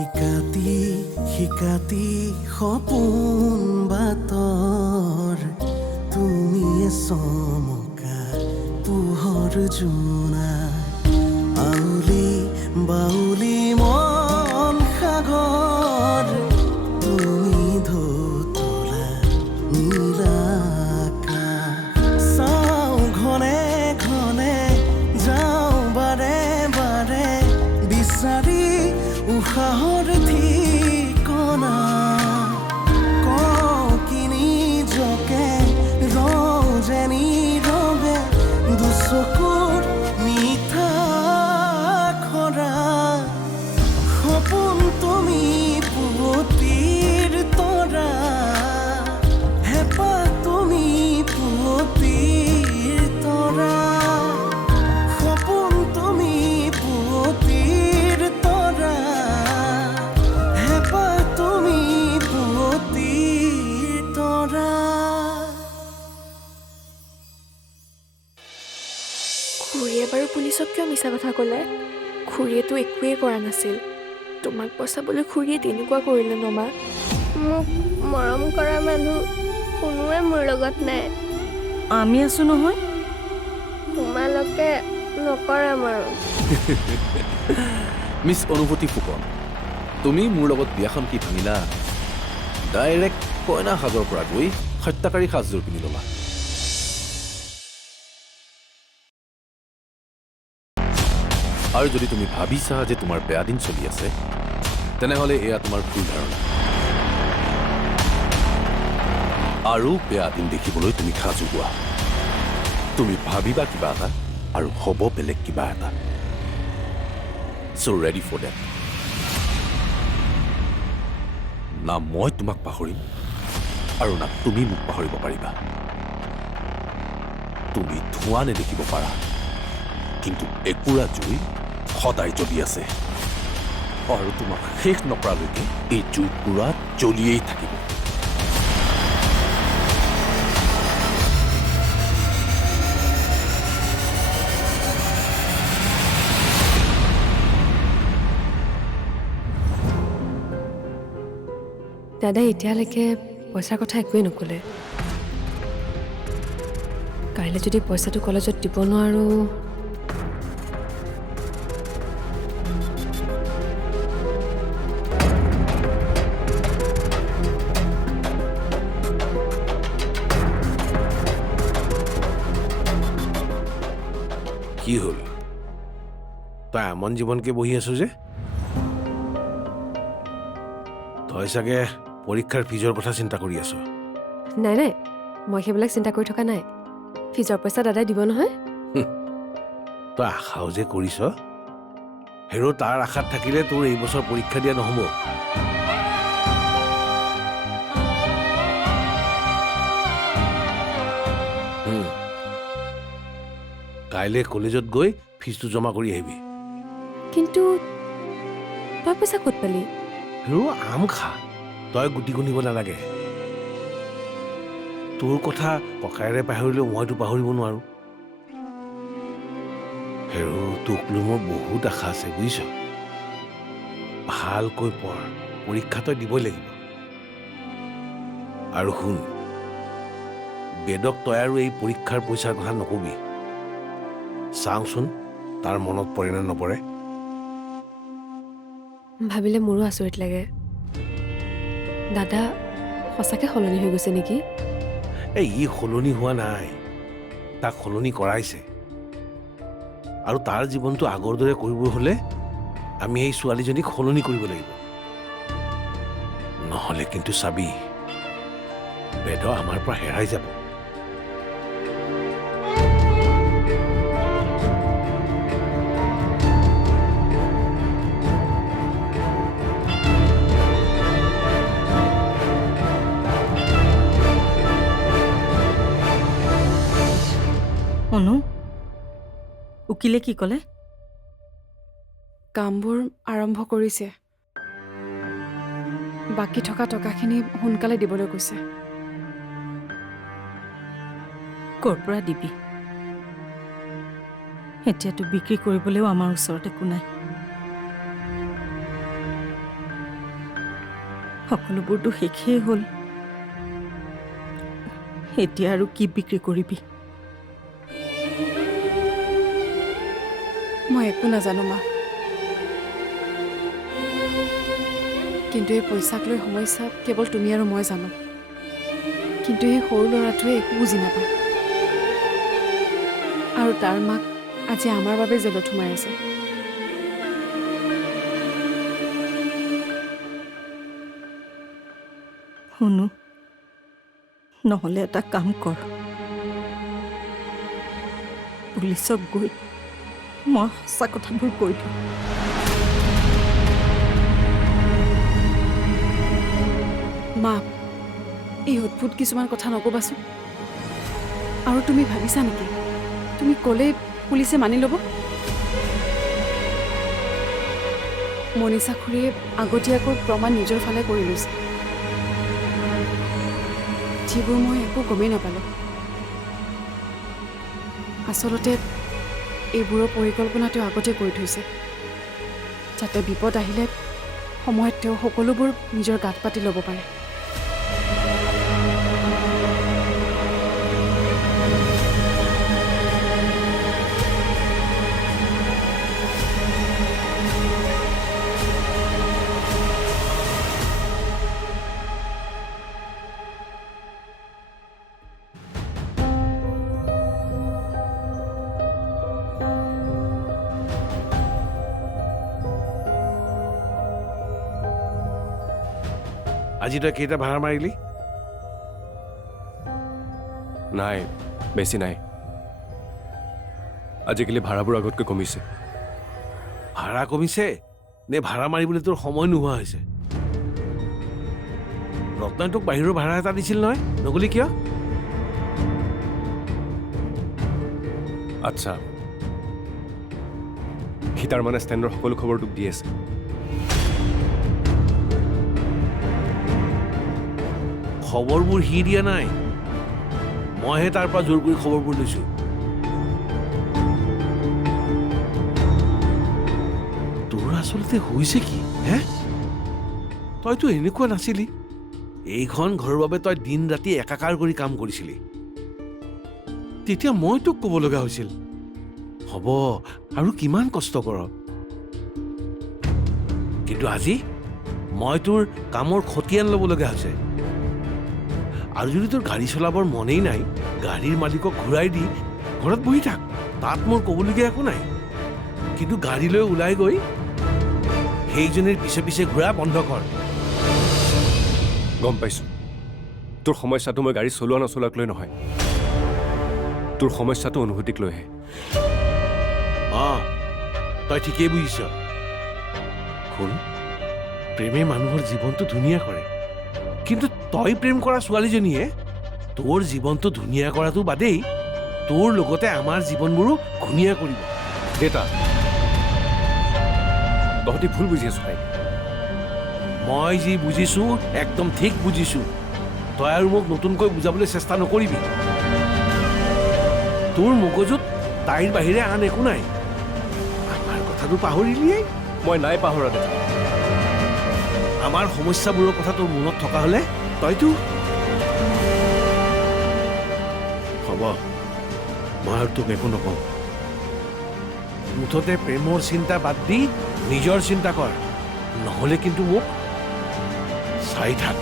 ইকাতি শিকাতি সপোন বাতৰ তুমিয়ে চমকা পোহৰ জোনা আউলি বাউলি মন সাগৰ তুমি ধুতলা নীলা আকাশ চাওঁ ঘনে ঘনে যাওঁ বাৰে বাৰে বিচাৰি উশাহৰ ঠিকনা কওঁ কি নিজকে ৰওঁ যে নীৰৱে দুচকুৰ মিঠা খৰা সপোন তুমি পুৱতিৰ তৰা হেঁপাহ তুমি পুৱতিৰ তৰা সপোন তুমি পুৱতিৰ তৰা হেঁপাহ তুমি পুৱতিৰ তৰা খুৰীয়ে বাৰু পুলিচক কিয় মিছা কথা ক'লে? খুৰীয়েতো একোৱেই কৰা নাছিল। তোমাক বচাবলৈ খুৰীয়ে তেনেকুৱা কৰিলে ন মা? মোক মৰম কৰা মানুহ কোনোৱে মোৰ লগত নাই। আমি আছো নহয়। তোমালোকে নকৰা মৰম। মিছ অনুভূতি ফুকন, তুমি মোৰ লগত বিয়াখন কি ভাঙিলা? ডাইৰেক্ট কইনা সাজৰ পৰা গৈ হত্যাকাৰী সাজযোৰ পিন্ধি ল'লা। আৰু যদি তুমি ভাবিছা যে তোমাৰ বেয়া দিন চলি আছে, তেনেহ'লে এয়া তোমাৰ ভুল ধাৰণা। আৰু বেয়া দিন দেখিবলৈ তুমি সাজু হোৱা। তুমি ভাবিবা কিবা এটা আৰু হ'ব বেলেগ কিবা এটা। চ' ৰেডি ফৰ ডেট। না মই তোমাক পাহৰিম আৰু না তুমি মোক পাহৰিব পাৰিবা। তুমি ধোঁৱা নেদেখিব পাৰা, কিন্তু একুৰা জুই সদায় জ্বলি আছে আৰু তোমাক শেষ নকৰালৈকে এই জুই পুৰা জ্বলিয়েই থাকিব। দাদাই এতিয়ালৈকে পইচাৰ কথা একোৱেই নক'লে। কাইলৈ যদি পইচাটো কলেজত দিব নোৱাৰো, কি হ'ল? তই আমন জীৱনকে বহি আছো যে? তই চাগে পৰীক্ষাৰ ফিজৰ কথা চিন্তা কৰি আছ। নাই নাই, মই সেইবিলাক চিন্তা কৰি থকা নাই। ফিজৰ পইচা দাদাই দিব নহয়। তই আশাও যে কৰিছ, হেৰ' তাৰ আশাত থাকিলে তোৰ এই বছৰ পৰীক্ষা দিয়া নহ'ব। কাইলৈ কলেজত গৈ ফিজটো জমা কৰি আহিবি। কিন্তু তই পইচা ক'ত পালি? হেৰ' আম খা, তই গুটি গুণিব নালাগে। তোৰ কথা ককায়েৰে পাহৰিলেও মইতো পাহৰিব নোৱাৰো। হেৰ' তোক লৈ মোৰ বহুত আশা আছে বুজিছ। ভালকৈ পঢ়, পৰীক্ষা তই দিবই লাগিব। আৰু শুন, বেদক তই আৰু এই পৰীক্ষাৰ পইচাৰ কথা নকবি। চাওঁচোন তাৰ মনত পৰে নে নপৰে। ভাবিলে মোৰো আচৰিত লাগে। দাদা সঁচাকৈ সলনি হৈ গৈছে নেকি? ই সলনি হোৱা নাই, তাক সলনি কৰাইছে। আৰু তাৰ জীৱনটো আগৰ দৰে কৰিব হ'লে আমি এই ছোৱালীজনীক সলনি কৰিব লাগিব। নহ'লে কিন্তু চাবি, বেদ আমাৰ পৰা হেৰাই যাব। অনু, উকিলে কি ক'লে? কামবোৰ আৰম্ভ কৰিছে। বাকী থকা টকাখিনি সোনকালে দিবলৈ কৈছে। ক'ৰ পৰা দিবি? এতিয়াতো বিক্ৰী কৰিবলৈও আমাৰ ওচৰত একো নাই। সকলোবোৰতো শেষেই হ'ল। এতিয়া আৰু কি বিক্ৰী কৰিবি? মই একো নাজানো মা, কিন্তু এই পইচাক লৈ সমস্যা কেৱল তুমি আৰু মই জানো। কিন্তু এই সৰু ল'ৰাটোৱে একো বুজি নাপায়, আৰু তাৰ মাক আজি আমাৰ বাবে জেলত সোমাই আছে। শুনো, নহ'লে এটা কাম কৰ, পুলিচক গৈ মই সঁচা কথাবোৰ কৈ দিওঁ। মা, এই অদ্ভুত কিছুমান কথা নক'বাচোন। আৰু তুমি ভাবিছা নেকি তুমি ক'লেই পুলিচে মানি ল'ব? মনীষা খুৰীয়ে আগতীয়াকৈ প্ৰমাণ নিজৰ ফালে কৰি লৈছে, যিবোৰ মই একো গমেই নাপালোঁ। আচলতে এইবোৰৰ পৰিকল্পনা তেওঁ আগতে কৰি থৈছে, যাতে বিপদ আহিলে সময়ত তেওঁ সকলোবোৰ নিজৰ গাত পাতি ল'ব পাৰে। আজি তই কেইটা ভাড়া মাৰিলি? নাই, বেছি নাই। আজিকালি ভাড়াবোৰ আগতকৈ কমিছে। ভাড়া কমিছে নে ভাড়া মাৰিবলৈ তোৰ সময় নোহোৱা হৈছে? ৰত্নই তোক বাহিৰৰ ভাড়া এটা দিছিল নহয়, নগলি কিয়? আচ্ছা, সি তাৰমানে ষ্টেণ্ডৰ সকলো খবৰ তোক দি আছে। খবৰবোৰ সি দিয়া নাই, মইহে তাৰ পৰা জোৰ কৰি খবৰবোৰ লৈছো। তোৰ আচলতে হৈছে কি হে? তইতো এনেকুৱা নাছিলি। এইখন ঘৰৰ বাবে তই দিন ৰাতি একাকাৰ কৰি কাম কৰিছিলি। তেতিয়া মই তোক ক'ব লগা হৈছিল, হ'ব আৰু কিমান কষ্ট কৰ। কিন্তু আজি মই তোৰ কামৰ খতিয়ান ল'ব লগা হৈছে। আৰু যদি তোৰ গাড়ী চলাবৰ মনেই নাই, গাড়ীৰ মালিকক ঘূৰাই দি ঘৰত বহি থাক, তাত মোৰ ক'বলগীয়া একো নাই। কিন্তু গাড়ী লৈ ওলাই গৈ সেইজনীৰ পিছে পিছে ঘূৰা বন্ধ কৰ। গম পাইছোঁ, তোৰ সমস্যাটো মই গাড়ী চলোৱা নচলোৱাক লৈ নহয়, তোৰ সমস্যাটো অনুভূতিক লৈহে। তই ঠিকেই বুজিছ। শুন, প্ৰেমে মানুহৰ জীৱনটো ধুনীয়া কৰে, কিন্তু তই প্ৰেম কৰা ছোৱালীজনীয়ে তোৰ জীৱনটো ধুনীয়া কৰাটো বাদেই তোৰ লগতে আমাৰ জীৱনবোৰো ধুনীয়া কৰিব। দেউতা, তহঁতি ভুল বুজি আছো তাইক। মই যি বুজিছো একদম ঠিক বুজিছো। তই আৰু মোক নতুনকৈ বুজাবলৈ চেষ্টা নকৰিবি। তোৰ মগজুত তাইৰ বাহিৰে আন একো নাই। আমাৰ কথাটো পাহৰিলিয়েই। মই নাই পাহৰা দেউতা। আমাৰ সমস্যাবোৰৰ কথা তোৰ মনত থকা হ'লে তইতো হ'ব, মই আৰু তোক একো নকওঁ। মুঠতে প্ৰেমৰ চিন্তা বাদ দি নিজৰ চিন্তা কৰ, নহ'লে কিন্তু মোক চাই থাক।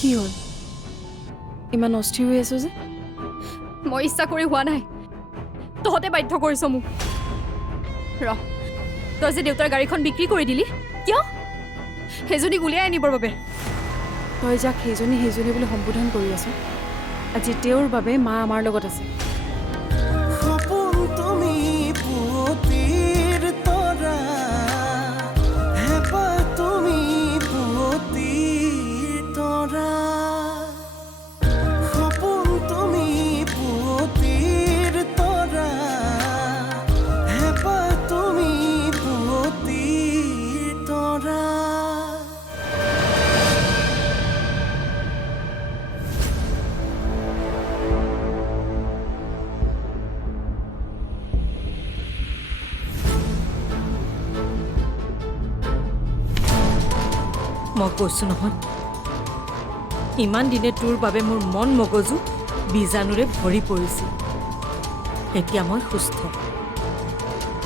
কি হ'ল, ইমান অস্থিৰ হৈ আছো যে? মই ইচ্ছা কৰি হোৱা নাই, তহঁতে বাধ্য কৰিছ মোক। ৰহ, তই যে দেউতাৰ গাড়ীখন বিক্ৰী কৰি দিলি, কিয়? সেইজনীক উলিয়াই আনিবৰ বাবে। তই যাক সেইজনী বুলি সম্বোধন কৰি আছ, আজি তেওঁৰ বাবে মা আমাৰ লগত আছে। সপোন তুমি পুৱতিৰ তৰা, হেঁপাহ তুমি পুৱতিৰ তৰা। সপোন তুমি পুৱতিৰ তৰা, হেঁপাহ তুমি পুৱতিৰ তৰা। মই কৈছোঁ নহয়, ইমান দিনে তোৰ বাবে মোৰ মন মগজু বীজাণুৰে ভৰি পৰিছিল। এতিয়া মই সুস্থ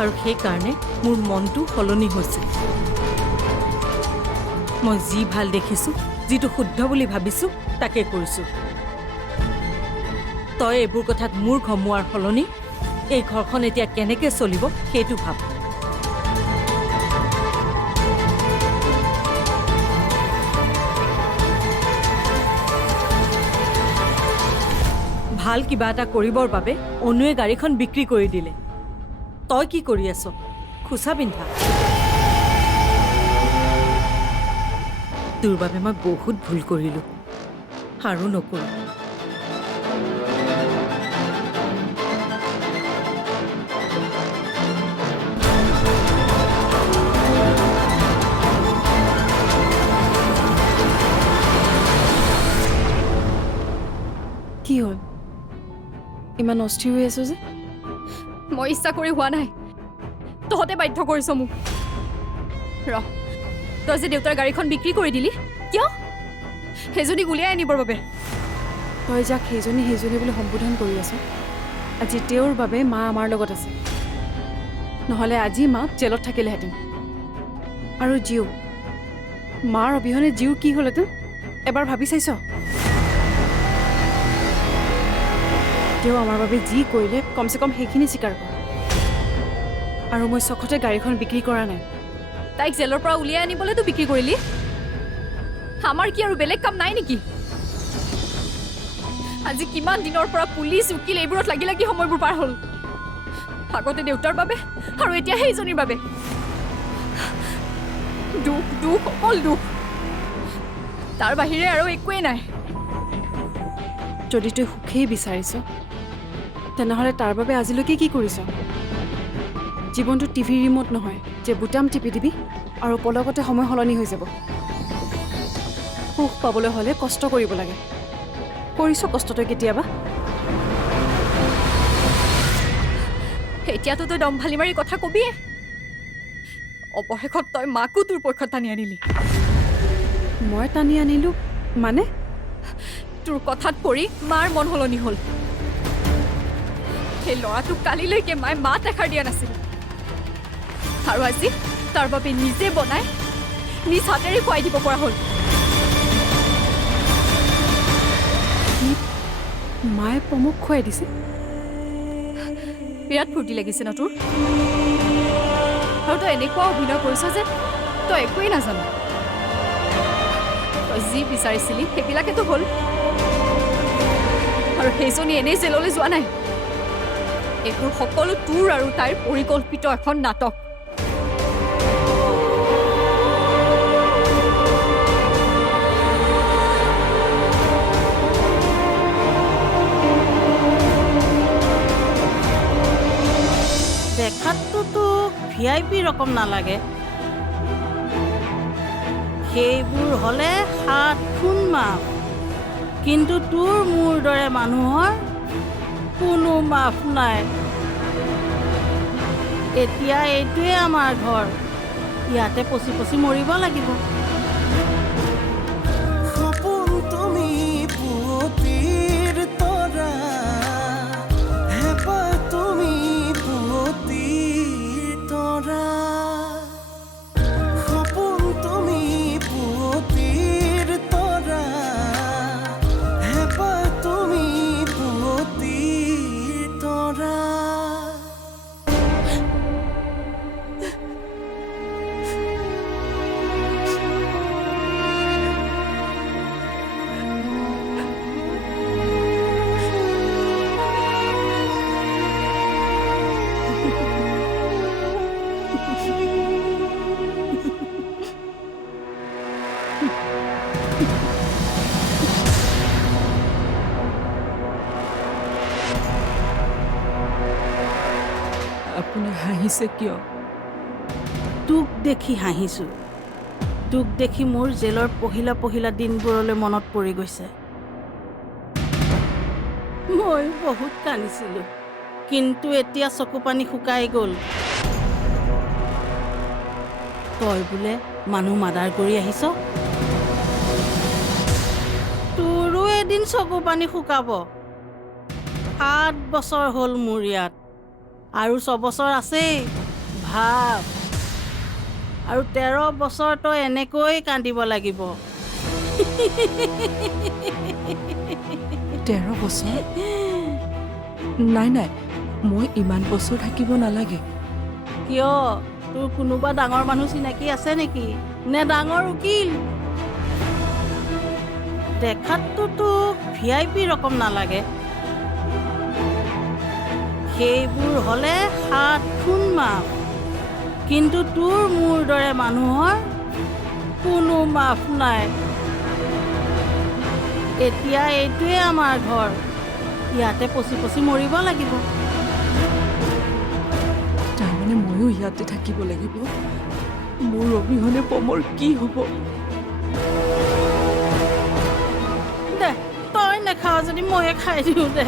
আৰু সেইকাৰণে মোৰ মনটো সলনি হৈছে। মই যি ভাল দেখিছোঁ, যিটো শুদ্ধ বুলি ভাবিছোঁ তাকে কৰিছোঁ। তই এইবোৰ কথাত মোৰ ঘমোৱাৰ সলনি এই ঘৰখন এতিয়া কেনেকৈ চলিব সেইটো ভাব। ভাল কিবা এটা কৰিবৰ বাবে অনুৱে গাড়ীখন বিক্ৰী কৰি দিলে। তই কি কৰি আছ? খোচা পিন্ধা। তোৰ বাবে মই বহুত ভুল কৰিলোঁ আৰু নকৰোঁ। কি হ'ল? ইমান অস্থিৰ হৈ আছো যে? মই ইচ্ছা কৰি হোৱা নাই, তহঁতে বাধ্য কৰিছ মোক। ৰহ, তই যে দেউতাৰ গাড়ীখন বিক্ৰী কৰি দিলি, কিয়? সেইজনীক উলিয়াই আনিবৰ বাবে। তই যাক সেইজনী বুলি সম্বোধন কৰি আছ, আজি তেওঁৰ বাবে মা আমাৰ লগত আছে। নহ'লে আজি মা জেলত থাকিলেহেঁতেন। আৰু জীও, মাৰ অবিহনে জীও কি হ'লহেঁতেন এবাৰ ভাবি চাইছ? তেওঁ আমাৰ বাবে যি কৰিলে কমচে কম সেইখিনি স্বীকাৰ কৰ। আৰু মই চখতে গাড়ীখন বিক্ৰী কৰা নাই। তাইক জেলৰ পৰা উলিয়াই আনিবলৈতো বিক্ৰী কৰিলি? আমাৰ কি আৰু বেলেগ কাম নাই নেকি? আজি কিমান দিনৰ পৰা পুলিচ উকিল এইবোৰত লাগি লাগি সময়বোৰ পাৰ হ'ল। আগতে দেউতাৰ বাবে আৰু এতিয়া সেইজনীৰ বাবে। দুখ দুখ অকল দুখ, তাৰ বাহিৰে আৰু একোৱেই নাই। যদি তই সুখেই বিচাৰিছ, তেনেহ'লে তাৰ বাবে আজিলৈকে কি কৰিছ? জীৱনটো টিভি ৰিম'ট নহয় যে বুটাম টিপি দিবি আৰু পলকতে সময় সলনি হৈ যাব। সুখ পাবলৈ হ'লে কষ্ট কৰিব লাগে। কৰিছ কষ্ট তই কেতিয়াবা? এতিয়াতো তই দম্ভালি মাৰি কথা কবিয়ে। অৱশেষত তই মাকো তোৰ পক্ষত টানি আনিলি। মই টানি আনিলোঁ মানে? তোৰ কথাত পৰি মাৰ মন সলনি হ'ল। সেই ল'ৰাটোক কালিলৈকে মায়ে মাত এষাৰ দিয়া নাছিল, আৰু আজি তাৰ বাবে নিজে বনাই নিজ হাতেৰে খুৱাই দিব পৰা হ'ল। মায়ে প্ৰমুখ খুৱাই দিছে? বিৰাট ফূৰ্তি লাগিছে ন তোৰ? আৰু তই এনেকুৱা অভিনয় কৰিছ যে তই একোৱেই নাজানো। তই যি বিচাৰিছিলি সেইবিলাকেতো হ'ল, আৰু সেইজনী এনেই জেললৈ যোৱা নাই। এইবোৰ সকলো তোৰ আৰু তাইৰ পৰিকল্পিত এখন নাটক। দেখাতটোতো VIP ৰকম নালাগে। সেইবোৰ হ'লে 7 খুন মাফ, কিন্তু তোৰ মোৰ দৰে মানুহৰ কোনো মাফ নাই। এতিয়া এইটোৱে আমাৰ ঘৰ, ইয়াতে পচি পচি মৰিব লাগিব। সপোন তুমি পুৱতিৰ তৰা, হেঁপাহ তুমি পুৱতিৰ তৰা। সপোন তুমি পুৱতিৰ তৰা, হেঁপাহ তুমি পুৱতিৰ তৰা। আপুনি হাঁহিছে কিয়? তোক দেখি হাঁহিছোঁ। তোক দেখি মোৰ জেলৰ পহিলা দিনবোৰলৈ মনত পৰি গৈছে। মই বহুত কান্দিছিলোঁ, কিন্তু এতিয়া চকু পানী শুকাই গ'ল। তই বোলে মানুহ মাৰ্ডাৰ কৰি আহিছ? চকু পানী শুকাব? 7 বছৰ হ'ল মোৰ ইয়াত, আৰু 6 বছৰ আছেই। ভাব, আৰু 13 বছৰ তই এনেকৈ কান্দিব লাগিব। 13 বছৰ? নাই নাই, মই ইমান বছৰ থাকিব নালাগে। কিয়? তোৰ কোনোবা ডাঙৰ মানুহ চিনাকি আছে নেকি? নে ডাঙৰ উকিল? দেখাততো তোক VIP ৰকম নালাগে। সেইবোৰ হ'লে 7 খুন মাফ, কিন্তু তোৰ মোৰ দৰে মানুহৰ কোনো মাফ নাই। এতিয়া এইটোৱে আমাৰ ঘৰ, ইয়াতে পচি পচি মৰিব লাগিব। তাৰমানে ময়ো ইয়াতে থাকিব লাগিব? মোৰ অবিহনে পমৰ কি হ'ব? দে, তই নেখাৱ যদি ময়ে খাই দিওঁ দে।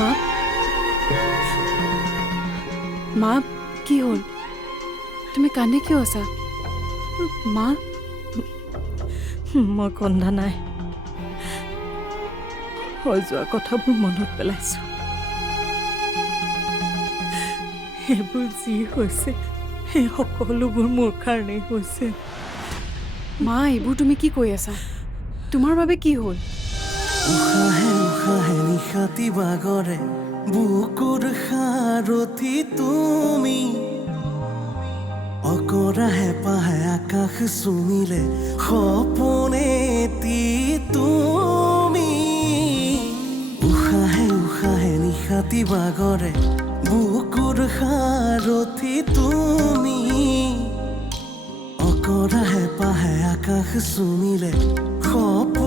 মা, মা, কি হ'ল? তুমি কান্দি কিয় আছা? মা, মই কন্দা নাই, হৈ যোৱা কথাবোৰ মনত পেলাইছো। সেইবোৰ যি হৈছে সেই সকলোবোৰ মোৰ কাৰণেই হৈছে। মা, এইবোৰ তুমি কি কৈ আছা? তোমাৰ বাবে কি হ'ল? উশাহে উশাহে নিশাতি বাগৰে বুকুৰ সাৰথি তুমি, অকৰা হেঁপাহে আকাশ চুমিলে সপোনেতি তুমি। উশাহে উশাহে নিশাতি বাগৰে বুকুৰ সাৰথি তুমি, অকৰা হেঁপাহে আকাশ চুমিলে সপোন